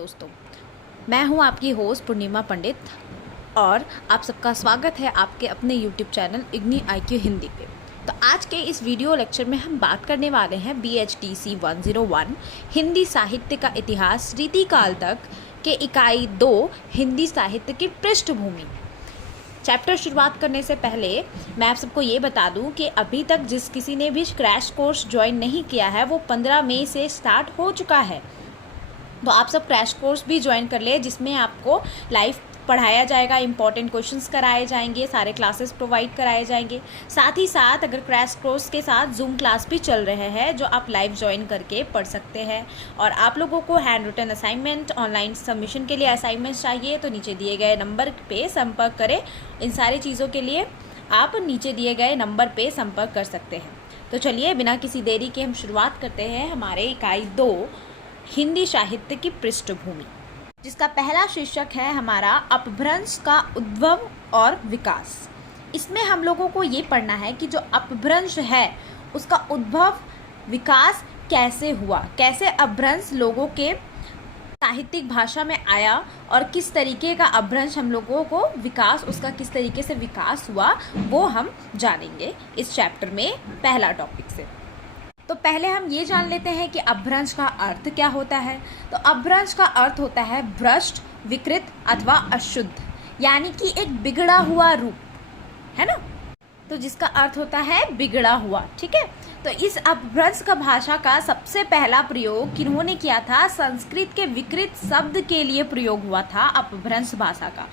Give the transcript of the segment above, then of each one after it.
दोस्तों, मैं हूं आपकी होस्ट पूर्णिमा पंडित और आप सबका स्वागत है आपके अपने YouTube चैनल इग्नी IQ हिंदी पे। तो आज के इस वीडियो लेक्चर में हम बात करने वाले हैं BHTC 101 हिंदी साहित्य का इतिहास रीतिकाल तक के इकाई 2 हिंदी साहित्य की पृष्ठभूमि। चैप्टर शुरुआत करने से पहले मैं आप सबको ये बता दूं कि अभी तक जिस किसी ने भी क्रैश कोर्स ज्वाइन नहीं किया है वो 15 मई से स्टार्ट हो चुका है। तो आप सब क्रैश कोर्स भी ज्वाइन कर ले, जिसमें आपको लाइव पढ़ाया जाएगा, इंपॉर्टेंट क्वेश्चंस कराए जाएंगे, सारे क्लासेस प्रोवाइड कराए जाएंगे। साथ ही साथ अगर क्रैश कोर्स के साथ जूम क्लास भी चल रहे हैं जो आप लाइव ज्वाइन करके पढ़ सकते हैं। और आप लोगों को handwritten assignment, online submission के लिए असाइनमेंट्स चाहिए तो नीचे दिए गए नंबर पे संपर्क करें। इन सारी चीज़ों के लिए आप नीचे दिए गए नंबर पे संपर्क कर सकते हैं। तो चलिए बिना किसी देरी के हम शुरुआत करते हैं हमारे इकाई 2 हिंदी साहित्य की पृष्ठभूमि, जिसका पहला शीर्षक है हमारा अपभ्रंश का उद्भव और विकास। इसमें हम लोगों को ये पढ़ना है कि जो अपभ्रंश है उसका उद्भव विकास कैसे हुआ, कैसे अपभ्रंश लोगों के साहित्यिक भाषा में आया और किस तरीके का अपभ्रंश हम लोगों को विकास, उसका किस तरीके से विकास हुआ वो हम जानेंगे इस चैप्टर में पहला टॉपिक से। तो पहले हम ये जान लेते हैं कि अपभ्रंश का अर्थ क्या होता है। तो अपभ्रंश का अर्थ होता है भ्रष्ट, विकृत अथवा अशुद्ध, यानी कि एक बिगड़ा हुआ रूप, है ना। तो जिसका अर्थ होता है बिगड़ा हुआ, ठीक है। तो इस अपभ्रंश का भाषा का सबसे पहला प्रयोग किन्होंने किया था? संस्कृत के विकृत शब्द के लिए प्रयोग हुआ था अपभ्रंश भाषा का।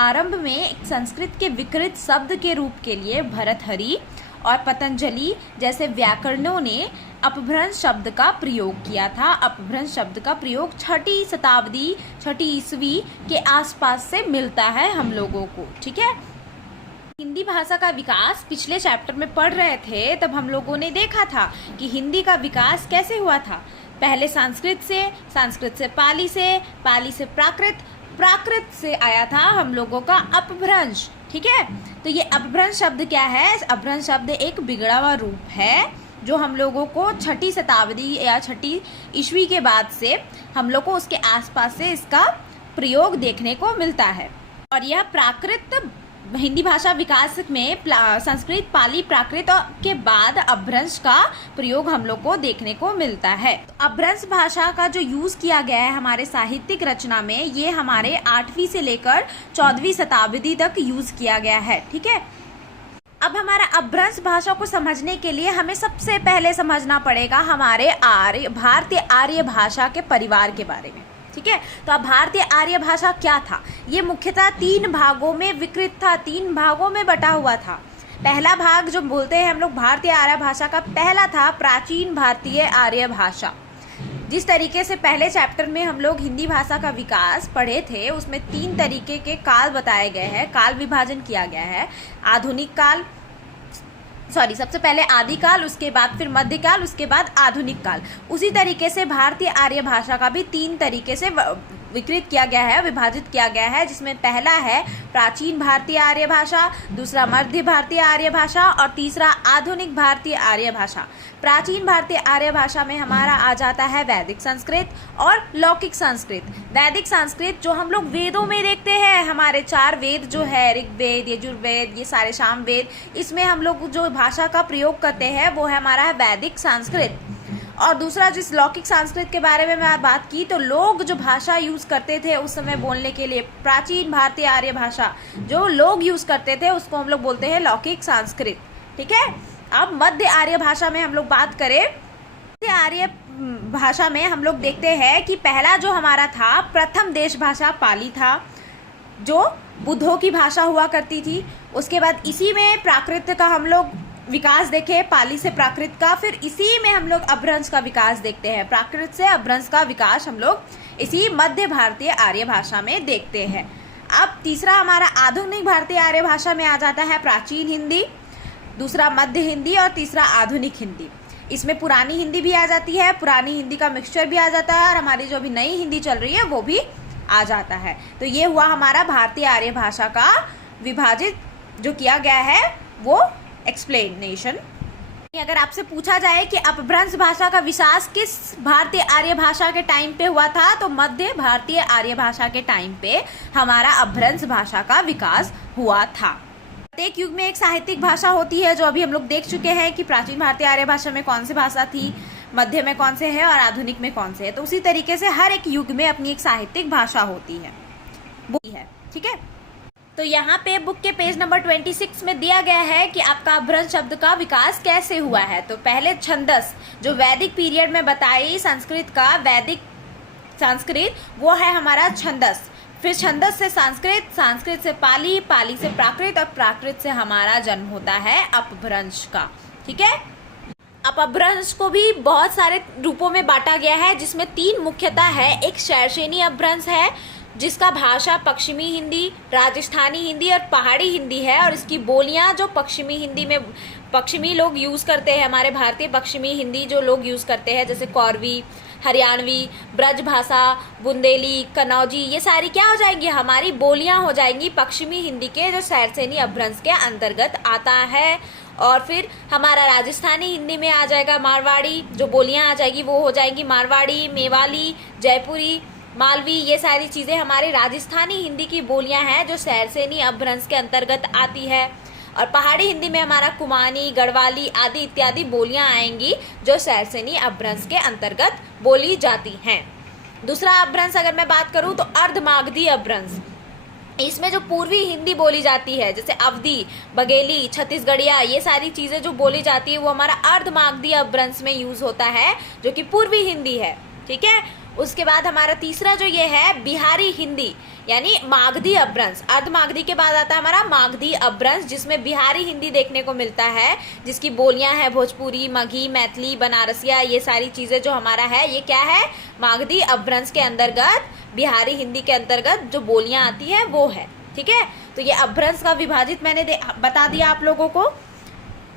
आरंभ में संस्कृत के विकृत शब्द के रूप के लिए भर्तृहरि और पतंजलि जैसे व्याकरणों ने अपभ्रंश शब्द का प्रयोग किया था। अपभ्रंश शब्द का प्रयोग 6ठी शताब्दी, 6ठी ईस्वी के आसपास से मिलता है हम लोगों को, ठीक है। हिंदी भाषा का विकास पिछले चैप्टर में पढ़ रहे थे, तब हम लोगों ने देखा था कि हिंदी का विकास कैसे हुआ था। पहले संस्कृत से पाली से, पाली से प्राकृत, प्राकृत से आया था हम लोगों का अपभ्रंश, ठीक है। तो ये अपभ्रंश शब्द क्या है? अपभ्रंश शब्द एक बिगड़ा हुआ रूप है जो हम लोगों को 6ठी शताब्दी या 6ठी ईस्वी के बाद से हम लोग को उसके आसपास से इसका प्रयोग देखने को मिलता है। और यह प्राकृत हिंदी भाषा विकास में संस्कृत, पाली, प्राकृत के बाद अपभ्रंश का प्रयोग हम लोग को देखने को मिलता है। तो अपभ्रंश भाषा का जो यूज किया गया है हमारे साहित्यिक रचना में, ये हमारे 8वीं से लेकर 14वीं शताब्दी तक यूज किया गया है, ठीक है। अब हमारा अपभ्रंश भाषा को समझने के लिए हमें सबसे पहले समझना पड़ेगा हमारे भारतीय आर्य भाषा के परिवार के बारे में, ठीक है। तो अब भारतीय आर्य भाषा क्या था? ये मुख्यतः 3 भागों में विकृत था, 3 भागों में बटा हुआ था। पहला भाग जो बोलते हैं हम लोग भारतीय आर्य भाषा का, पहला था प्राचीन भारतीय आर्य भाषा। जिस तरीके से पहले चैप्टर में हम लोग हिंदी भाषा का विकास पढ़े थे, उसमें 3 तरीके के काल बताए गए हैं, काल विभाजन किया गया है। आधुनिक काल, सबसे पहले आदिकाल, उसके बाद फिर मध्यकाल, उसके बाद आधुनिक काल। उसी तरीके से भारतीय आर्य भाषा का भी 3 तरीके से विकृत किया गया है, विभाजित किया गया है, जिसमें पहला है प्राचीन भारतीय आर्य भाषा, दूसरा मध्य भारतीय आर्य भाषा और तीसरा आधुनिक भारतीय आर्य भाषा। प्राचीन भारतीय आर्य भाषा में हमारा आ जाता है वैदिक संस्कृत और लौकिक संस्कृत। वैदिक संस्कृत जो हम लोग वेदों में देखते हैं, हमारे 4 वेद जो है, ऋग्वेद, यजुर्वेद, ये सारे सामवेद, इसमें हम लोग जो भाषा का प्रयोग करते हैं वो है हमारा है वैदिक संस्कृत। और दूसरा जिस लौकिक संस्कृत के बारे में मैं बात की, तो लोग जो भाषा यूज़ करते थे उस समय बोलने के लिए, प्राचीन भारतीय आर्य भाषा जो लोग यूज़ करते थे उसको हम लोग बोलते हैं लौकिक संस्कृत, ठीक है। अब मध्य आर्य भाषा में हम लोग बात करें, मध्य आर्य भाषा में हम लोग देखते हैं कि पहला जो हमारा था, प्रथम देश भाषा पाली था जो बुद्धों की भाषा हुआ करती थी। उसके बाद इसी में प्राकृत का हम लोग विकास देखे, पाली से प्राकृत का, फिर इसी में हम लोग अपभ्रंश का विकास देखते हैं। प्राकृत से अपभ्रंश का विकास हम लोग इसी मध्य भारतीय आर्य भाषा में देखते हैं। अब तीसरा हमारा आधुनिक भारतीय आर्य भाषा में आ जाता है प्राचीन हिंदी, दूसरा मध्य हिंदी और तीसरा आधुनिक हिंदी। इसमें पुरानी हिंदी भी आ जाती है, पुरानी हिंदी का मिक्सचर भी आ जाता है और हमारी जो अभी नई हिंदी चल रही है वो भी आ जाता है। तो ये हुआ हमारा भारतीय आर्य भाषा का विभाजित जो किया गया है वो एक्सप्लेनेशन। अगर आपसे पूछा जाए कि अपभ्रंश भाषा का विकास किस भारतीय आर्य भाषा के टाइम पे हुआ था, तो मध्य भारतीय आर्य भाषा के टाइम पे हमारा अपभ्रंश भाषा का विकास हुआ था। प्रत्येक युग में एक साहित्यिक भाषा होती है, जो अभी हम लोग देख चुके हैं कि प्राचीन भारतीय आर्य भाषा में कौन सी भाषा थी, मध्य में कौन से है और आधुनिक में कौन से है। तो उसी तरीके से हर एक युग में अपनी एक साहित्यिक भाषा होती है, ठीक है। तो यहाँ पे बुक के पेज नंबर 26 में दिया गया है कि आपका अपभ्रंश शब्द का विकास कैसे हुआ है। तो पहले छंदस, जो वैदिक पीरियड में बताई संस्कृत का, वैदिक संस्कृत, वो है हमारा छंदस। फिर छंदस से संस्कृत, संस्कृत से पाली, पाली से प्राकृत और प्राकृत से हमारा जन्म होता है अपभ्रंश का, ठीक है। अपभ्रंश को भी बहुत सारे रूपों में बांटा गया है, जिसमें 3 मुख्यतः है। एक शैरसेनी अपभ्रंश है, जिसका भाषा पश्चिमी हिंदी, राजस्थानी हिंदी और पहाड़ी हिंदी है, और इसकी बोलियां जो पश्चिमी हिंदी में पश्चिमी लोग यूज़ करते हैं, हमारे भारतीय पश्चिमी हिंदी जो लोग यूज़ करते हैं, जैसे कौरवी, हरियाणवी, ब्रज भाषा, बुंदेली, कन्नौजी, ये सारी क्या हो जाएंगी, हमारी बोलियां हो जाएंगी पश्चिमी हिंदी के, जो शैरसेनी अपभ्रंश के अंतर्गत आता है। और फिर हमारा राजस्थानी हिंदी में आ जाएगा मारवाड़ी, जो बोलियां आ जाएगी वो हो जाएंगी मारवाड़ी, मेवाली, जयपुरी, मालवी, ये सारी चीज़ें हमारे राजस्थानी हिंदी की बोलियां हैं, जो शैरसेनी अपभ्रंश के अंतर्गत आती है। और पहाड़ी हिंदी में हमारा कुमानी, गढ़वाली आदि इत्यादि बोलियां आएंगी, जो शैरसेनी अपभ्रंश के अंतर्गत बोली जाती हैं। दूसरा अपभ्रंश अगर मैं बात करूं तो अर्धमागधी अपभ्रंश, इसमें जो पूर्वी हिंदी बोली जाती है, जैसे अवधी, बघेली, छत्तीसगढ़िया, ये सारी चीज़ें जो बोली जाती है वो हमारा अर्धमागधी अपभ्रंश में यूज होता है, जो कि पूर्वी हिंदी है, ठीक है। उसके बाद हमारा तीसरा जो ये है बिहारी हिंदी, यानी मागधी अपभ्रंश। अर्धमागधी के बाद आता है हमारा मागधी अपभ्रंश, जिसमें बिहारी हिंदी देखने को मिलता है, जिसकी बोलियां हैं भोजपुरी, मगही, मैथिली, बनारसिया, ये सारी चीज़ें जो हमारा है, ये क्या है, मागधी अपभ्रंश के अंतर्गत, बिहारी हिंदी के अंतर्गत जो बोलियां आती है वो है, ठीक है। तो ये अपभ्रंश का विभाजित मैंने बता दिया आप लोगों को।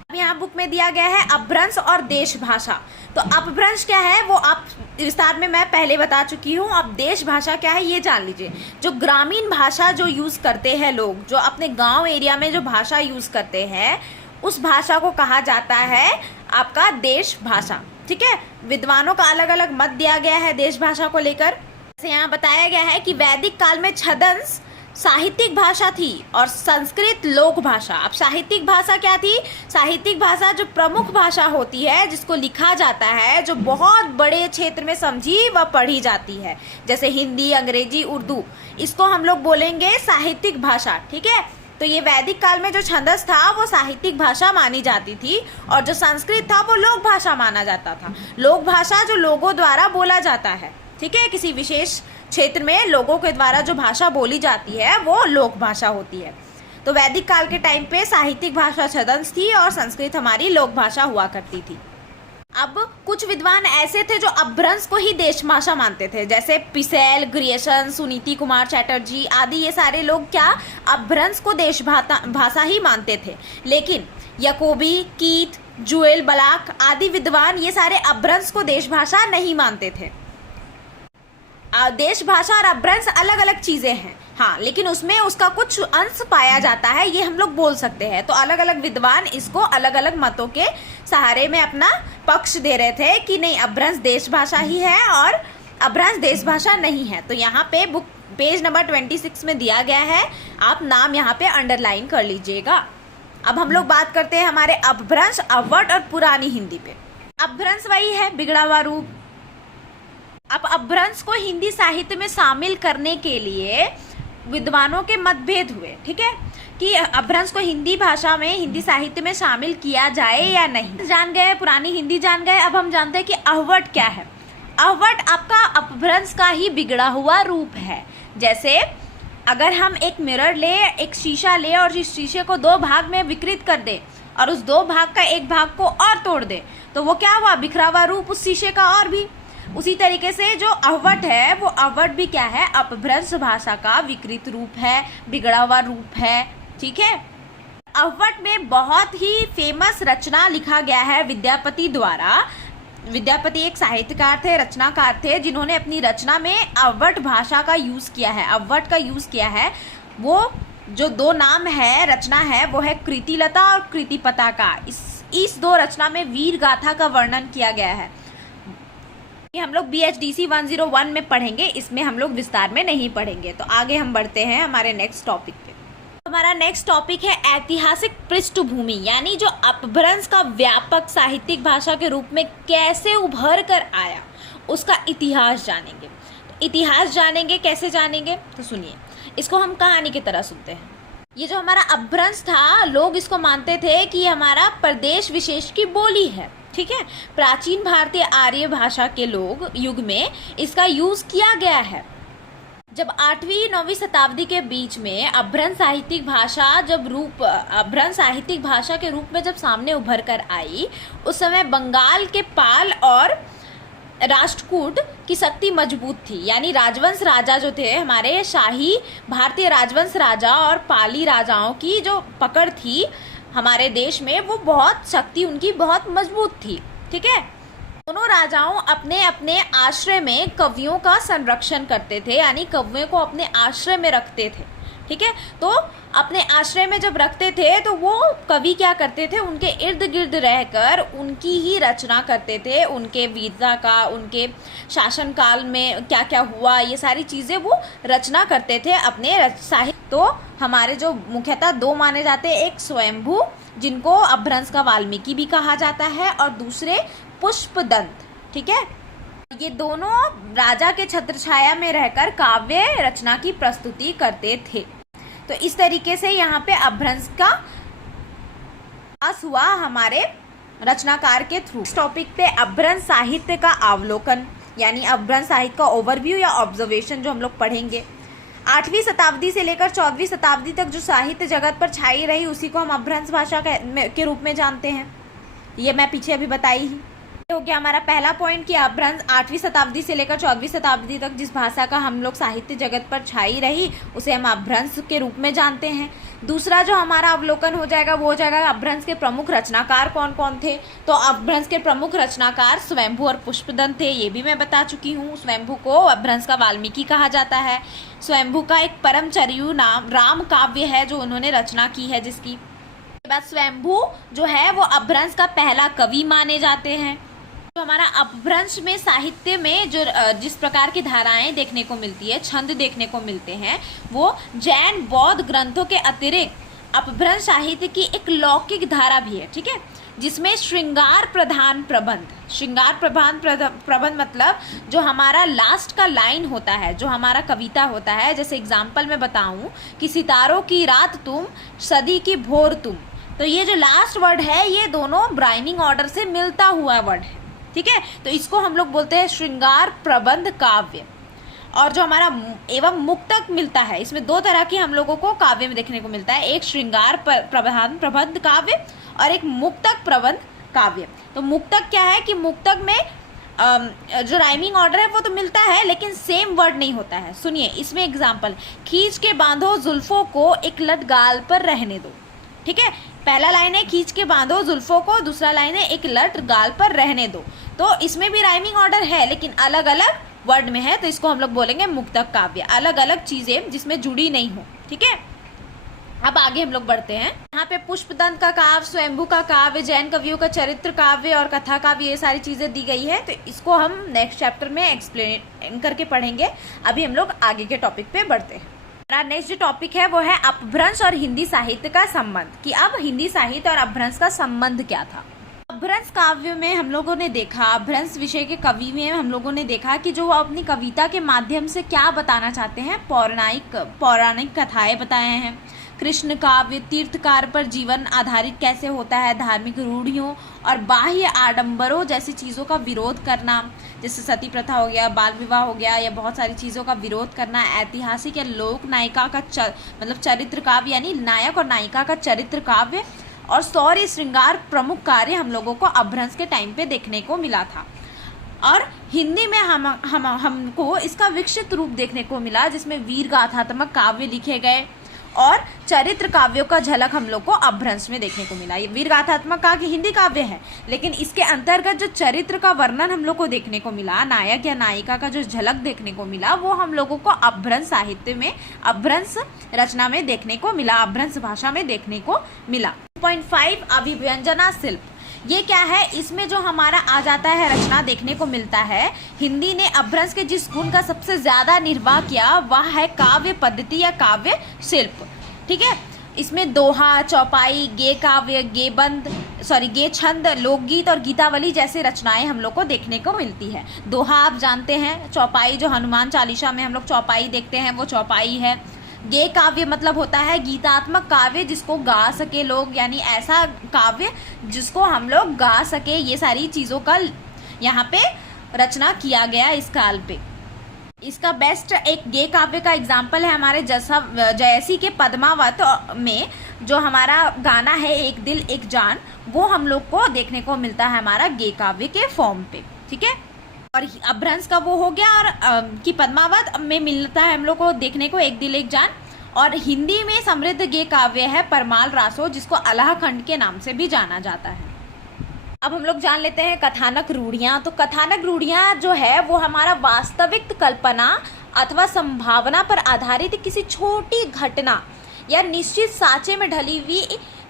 अब यहाँ बुक में दिया गया है अपभ्रंश और देश भाषा। तो अपभ्रंश क्या है वो आप विस्तार में मैं पहले बता चुकी हूँ। अब देश भाषा क्या है ये जान लीजिए। जो ग्रामीण भाषा जो यूज करते हैं लोग, जो अपने गांव एरिया में जो भाषा यूज करते हैं, उस भाषा को कहा जाता है आपका देश भाषा, ठीक है। विद्वानों का अलग अलग मत दिया गया है देश भाषा को लेकर। जैसे यहाँ बताया गया है कि वैदिक काल में छदंस साहित्यिक भाषा थी और संस्कृत लोक भाषा। अब साहित्यिक भाषा क्या थी? साहित्यिक भाषा जो प्रमुख भाषा होती है, जिसको लिखा जाता है, जो बहुत बड़े क्षेत्र में समझी व पढ़ी जाती है, जैसे हिंदी, अंग्रेजी, उर्दू, इसको हम लोग बोलेंगे साहित्यिक भाषा, ठीक है। तो ये वैदिक काल में जो छंदस था वो साहित्यिक भाषा मानी जाती थी, और जो संस्कृत था वो लोक भाषा माना जाता था। लोक भाषा जो लोगों द्वारा बोला जाता है, ठीक है, किसी विशेष क्षेत्र में लोगों के द्वारा जो भाषा बोली जाती है वो लोक भाषा होती है। तो वैदिक काल के टाइम पे साहित्यिक भाषा छदंस थी और संस्कृत हमारी लोक भाषा हुआ करती थी। अब कुछ विद्वान ऐसे थे जो अपभ्रंश को ही देश भाषा मानते थे, जैसे पिसेल, ग्रियर्सन, सुनीति कुमार चैटर्जी आदि, ये सारे लोग क्या अपभ्रंश को देश भाषा ही मानते थे। लेकिन याकोबी, कीथ, जुएल बलाक आदि विद्वान ये सारे अपभ्रंश को देश भाषा नहीं मानते थे। देश भाषा और अपभ्रंश अलग अलग चीजें हैं, हाँ, लेकिन उसमें उसका कुछ अंश पाया जाता है, ये हम लोग बोल सकते हैं। तो अलग अलग विद्वान इसको अलग अलग मतों के सहारे में अपना पक्ष दे रहे थे कि नहीं, अपभ्रंश देश भाषा ही है और अपभ्रंश देश भाषा नहीं है। तो यहाँ पे बुक पेज नंबर 26 में दिया गया है, आप नाम यहाँ पे अंडरलाइन कर लीजिएगा। अब हम लोग बात करते हैं हमारे अपभ्रंश, अवट और पुरानी हिंदी पे। अपभ्रंश वही है बिगड़ा हुआ रूप। अब अपभ्रंश को हिंदी साहित्य में शामिल करने के लिए विद्वानों के मतभेद हुए, ठीक है, कि अपभ्रंश को हिंदी भाषा में, हिंदी साहित्य में शामिल किया जाए या नहीं। जान गए, पुरानी हिंदी जान गए। अब हम जानते हैं कि अवट क्या है। अवट आपका अपभ्रंश का ही बिगड़ा हुआ रूप है। जैसे अगर हम एक मिरर ले, एक शीशा ले और इस शीशे को 2 भाग में विकृत कर दे और उस 2 भाग का एक भाग को और तोड़ दे, तो वो क्या हुआ, बिखरा हुआ रूप उस शीशे का और भी। उसी तरीके से जो अवट है वो अवट भी क्या है, अपभ्रंश भाषा का विकृत रूप है, बिगड़ा हुआ रूप है, ठीक है। अवट में बहुत ही फेमस रचना लिखा गया है विद्यापति द्वारा। विद्यापति एक साहित्यकार थे, रचनाकार थे, जिन्होंने अपनी रचना में अवट भाषा का यूज किया है, अवट का यूज किया है। वो जो 2 नाम है, रचना है, वो है कृतिलता और कृतिपता का। इस इस 2 रचना में वीर गाथा का वर्णन किया गया है। ये हम लोग BHDC 101 में पढ़ेंगे, इसमें हम लोग विस्तार में नहीं पढ़ेंगे। तो आगे हम बढ़ते हैं हमारे नेक्स्ट टॉपिक पे। हमारा नेक्स्ट टॉपिक है ऐतिहासिक पृष्ठभूमि, यानी जो अपभ्रंश का व्यापक साहित्यिक भाषा के रूप में कैसे उभर कर आया, उसका इतिहास जानेंगे। तो इतिहास जानेंगे, कैसे जानेंगे, तो सुनिए, इसको हम कहानी की तरह सुनते हैं। ये जो हमारा अपभ्रंश था, लोग इसको मानते थे कि ये हमारा प्रदेश विशेष की बोली है, ठीक है। प्राचीन भारतीय आर्य भाषा के लोग युग में इसका यूज किया गया है। जब 8वीं-9वीं शताब्दी के बीच में अपभ्रंश साहित्यिक भाषा के रूप में जब सामने उभर कर आई, उस समय बंगाल के पाल और राष्ट्रकूट की शक्ति मजबूत थी। यानी राजवंश राजा जो थे, हमारे शाही भारतीय राजवंश राजा और पाली राजाओं की जो पकड़ थी हमारे देश में, वो बहुत शक्ति उनकी बहुत मजबूत थी, ठीक है। दोनों राजाओं अपने अपने आश्रय में कवियों का संरक्षण करते थे, यानी कवियों को अपने आश्रय में रखते थे, ठीक है। तो अपने आश्रय में जब रखते थे तो वो कवि क्या करते थे, उनके इर्द गिर्द रहकर उनकी ही रचना करते थे, उनके वीरता का, उनके शासनकाल में क्या क्या हुआ, ये सारी चीज़ें वो रचना करते थे अपने साहित्य। तो हमारे जो मुख्यतः 2 माने जाते हैं, एक स्वयंभू जिनको अपभ्रंश का वाल्मीकि भी कहा जाता है, और दूसरे पुष्पदंत, ठीक है। ये दोनों राजा के छत्रछाया में रहकर काव्य रचना की प्रस्तुति करते थे। तो इस तरीके से यहाँ पे अपभ्रंश का विकास हुआ हमारे रचनाकार के थ्रू। इस टॉपिक पे अपभ्रंश साहित्य का अवलोकन, यानी अपभ्रंश साहित्य का ओवरव्यू या ऑब्जर्वेशन जो हम लोग पढ़ेंगे। 8वीं शताब्दी से लेकर 14वीं शताब्दी तक जो साहित्य जगत पर छाई रही, उसी को हम अपभ्रंश भाषा के रूप में जानते हैं। ये मैं पीछे अभी बताई ही। हो गया हमारा पहला पॉइंट कि अपभ्रंश 8वीं शताब्दी से लेकर 14वीं शताब्दी तक जिस भाषा का हम लोग साहित्य जगत पर छाई रही, उसे हम अपभ्रंश के रूप में जानते हैं। दूसरा जो हमारा अवलोकन हो जाएगा, वो हो जाएगा अपभ्रंश के प्रमुख रचनाकार कौन कौन थे। तो अपभ्रंश के प्रमुख रचनाकार स्वयंभू और पुष्पदंत थे, ये भी मैं बता चुकी हूँ। स्वयंभू को अपभ्रंश का वाल्मीकि कहा जाता है। स्वयंभू का एक परमचर्यू नाम राम काव्य है जो उन्होंने रचना की है, जिसकी बाद स्वयंभू जो है वो अपभ्रंश का पहला कवि माने जाते हैं। तो हमारा अपभ्रंश में साहित्य में जो जिस प्रकार की धाराएं देखने को मिलती है, छंद देखने को मिलते हैं, वो जैन बौद्ध ग्रंथों के अतिरिक्त अपभ्रंश साहित्य की एक लौकिक धारा भी है, ठीक है, जिसमें श्रृंगार प्रधान प्रबंध मतलब जो हमारा लास्ट का लाइन होता है, जो हमारा कविता होता है। जैसे एग्जाम्पल में बताऊं कि सितारों की रात तुम, सदी की भोर तुम, तो ये जो लास्ट वर्ड है, ये दोनों राइमिंग ऑर्डर से मिलता हुआ वर्ड है, ठीक है। तो इसको हम लोग बोलते हैं श्रृंगार प्रबंध काव्य। और जो हमारा एवं मुक्तक मिलता है, इसमें 2 तरह की हम लोगों को काव्य में देखने को मिलता है, एक श्रृंगार प्रधान प्रबंध काव्य और एक मुक्तक प्रबंध काव्य। तो मुक्तक क्या है कि मुक्तक में जो राइमिंग ऑर्डर है वो तो मिलता है, लेकिन सेम वर्ड नहीं होता है। सुनिए, इसमें एग्जाम्पल, खींच के बांधो जुल्फों को, एक लट गाल पर रहने दो, ठीक है। पहला लाइन है खींच के बांधो जुल्फों को, दूसरा लाइन है एक लट गाल पर रहने दो। तो इसमें भी राइमिंग ऑर्डर है, लेकिन अलग अलग वर्ड में है, तो इसको हम लोग बोलेंगे मुक्तक काव्य। अलग अलग चीजें जिसमें जुड़ी नहीं हो, ठीक है। अब आगे हम लोग बढ़ते हैं। यहाँ पे पुष्पदंत का काव्य, स्वयंभू का काव्य, जैन कवियों का चरित्र काव्य और कथा काव्य, ये सारी चीजें दी गई है। तो इसको हम नेक्स्ट चैप्टर में एक्सप्लेन करके पढ़ेंगे। अभी हम लोग आगे के टॉपिक पे बढ़ते हैं। हमारा नेक्स्ट जो टॉपिक है वो है अपभ्रंश और हिंदी साहित्य का संबंध, कि अब हिंदी साहित्य और अपभ्रंश का संबंध क्या था। अपभ्रंश काव्य में हम लोगों ने देखा, अपभ्रंश विषय के कवि में हम लोगों ने देखा कि जो अपनी कविता के माध्यम से क्या बताना चाहते हैं, पौराणिक कथाएं बताए हैं। कृष्ण काव्य तीर्थकार पर जीवन आधारित कैसे होता है, धार्मिक रूढ़ियों और बाह्य आडंबरों जैसी चीज़ों का विरोध करना, जैसे सती प्रथा हो गया, बाल विवाह हो गया, या बहुत सारी चीज़ों का विरोध करना। ऐतिहासिक या लोक नायिका का मतलब चरित्र काव्य, यानी नायक और नायिका का चरित्र काव्य और शौर्य श्रृंगार प्रमुख कार्य हम लोगों को अपभ्रंश के टाइम पे देखने को मिला था। और हिंदी में हमको इसका विकसित रूप देखने को मिला, जिसमें वीर गाथात्मक काव्य लिखे गए और चरित्र काव्यों का झलक हम लोग को अपभ्रंश में देखने को मिला। ये वीर गाथात्मक काव्य हिंदी काव्य है, लेकिन इसके अंतर्गत जो चरित्र का वर्णन हम लोग को देखने को मिला, नायक या नायिका का जो झलक देखने को मिला, वो हम लोगों को अपभ्रंश साहित्य में, अपभ्रंश रचना में देखने को मिला, अपभ्रंश भाषा में देखने को मिला। 2.5 अभिव्यंजना शिल्प, ये क्या है, इसमें जो हमारा आ जाता है रचना देखने को मिलता है, हिंदी ने अपभ्रंश के जिस गुण का सबसे ज़्यादा निर्वाह किया वह है काव्य पद्धति या काव्य शिल्प। ठीक है, इसमें दोहा, चौपाई, गे काव्य, गे छंद, लोकगीत और गीतावली जैसे रचनाएं हम लोग को देखने को मिलती है। दोहा आप जानते हैं, चौपाई जो हनुमान चालीसा में हम लोग चौपाई देखते हैं वो चौपाई है। गे काव्य मतलब होता है गीतात्मक काव्य जिसको गा सके लोग, यानी ऐसा काव्य जिसको हम लोग गा सके। ये सारी चीज़ों का यहाँ पे रचना किया गया इस काल पे। इसका बेस्ट एक गे काव्य का एग्जाम्पल है हमारे जयसी के पद्मावत में जो हमारा गाना है एक दिल एक जान, वो हम लोग को देखने को मिलता है हमारा गे काव्य के फॉर्म पे। ठीक है, और अपभ्रंश का वो हो गया, और कि पद्मावत में मिलता है हम लोग को देखने को एक दिल एक जान। और हिंदी में समृद्ध गे काव्य है परमाल रासो, जिसको अलाह खंड के नाम से भी जाना जाता है। अब हम लोग जान लेते हैं कथानक रूढ़ियाँ। तो कथानक रूढ़ियाँ जो है वो हमारा वास्तविक कल्पना अथवा संभावना पर आधारित किसी छोटी घटना या निश्चित साँचे में ढली हुई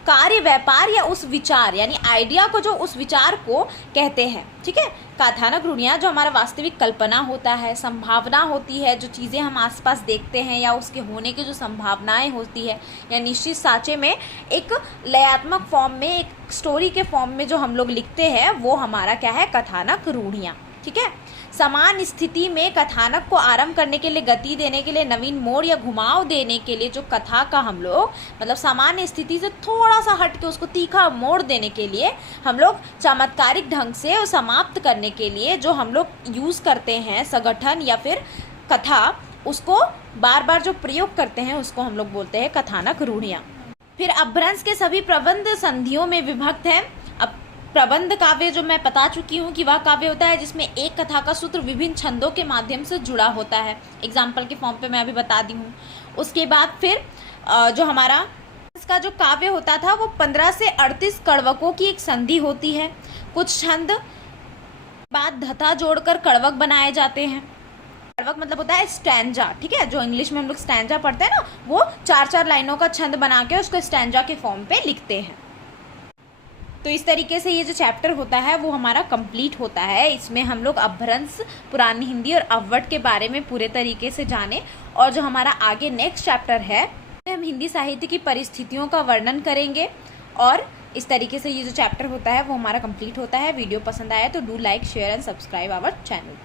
कार्य, व्यापार या उस विचार, यानी आइडिया को, जो उस विचार को कहते हैं। ठीक है, कथानक रूढ़ियाँ जो हमारा वास्तविक कल्पना होता है, संभावना होती है, जो चीज़ें हम आसपास देखते हैं या उसके होने की जो संभावनाएं होती है, या निश्चित साँचे में एक लयात्मक फॉर्म में, एक स्टोरी के फॉर्म में जो हम लोग लिखते हैं, वो हमारा क्या है, कथानक रूढ़ियाँ। ठीक है, समान स्थिति में कथानक को आरंभ करने के लिए, गति देने के लिए, नवीन मोड़ या घुमाव देने के लिए, जो कथा का हम लोग मतलब सामान्य स्थिति से थोड़ा सा हट के उसको तीखा मोड़ देने के लिए हम लोग चमत्कारिक ढंग से समाप्त करने के लिए जो हम लोग यूज़ करते हैं संगठन या फिर कथा, उसको बार बार जो प्रयोग करते हैं उसको हम लोग बोलते हैं कथानक रूढ़ियाँ। फिर अपभ्रंश के सभी प्रबंध संधियों में विभक्त हैं। अब प्रबंध काव्य जो मैं बता चुकी हूँ कि वह काव्य होता है जिसमें एक कथा का सूत्र विभिन्न छंदों के माध्यम से जुड़ा होता है। एग्जाम्पल के फॉर्म पे मैं अभी बता दी हूँ। उसके बाद फिर जो हमारा इसका जो काव्य होता था वो 15 से 38 कड़वकों की एक संधि होती है। कुछ छंद बाद धता जोड़कर कड़वक बनाए जाते हैं। कड़वक मतलब होता है स्टैंजा। ठीक है, जो इंग्लिश में हम लोग स्टैंजा पढ़ते हैं ना, वो 4-4 लाइनों का छंद बना के उसको स्टैंजा के फॉर्म पे लिखते हैं। तो इस तरीके से ये जो चैप्टर होता है वो हमारा कंप्लीट होता है। इसमें हम लोग अपभ्रंश, पुरानी हिंदी और अववट के बारे में पूरे तरीके से जाने, और जो हमारा आगे नेक्स्ट चैप्टर है हम हिंदी साहित्य की परिस्थितियों का वर्णन करेंगे। और इस तरीके से ये जो चैप्टर होता है वो हमारा कंप्लीट होता है। वीडियो पसंद आया तो do like, share and subscribe our channel.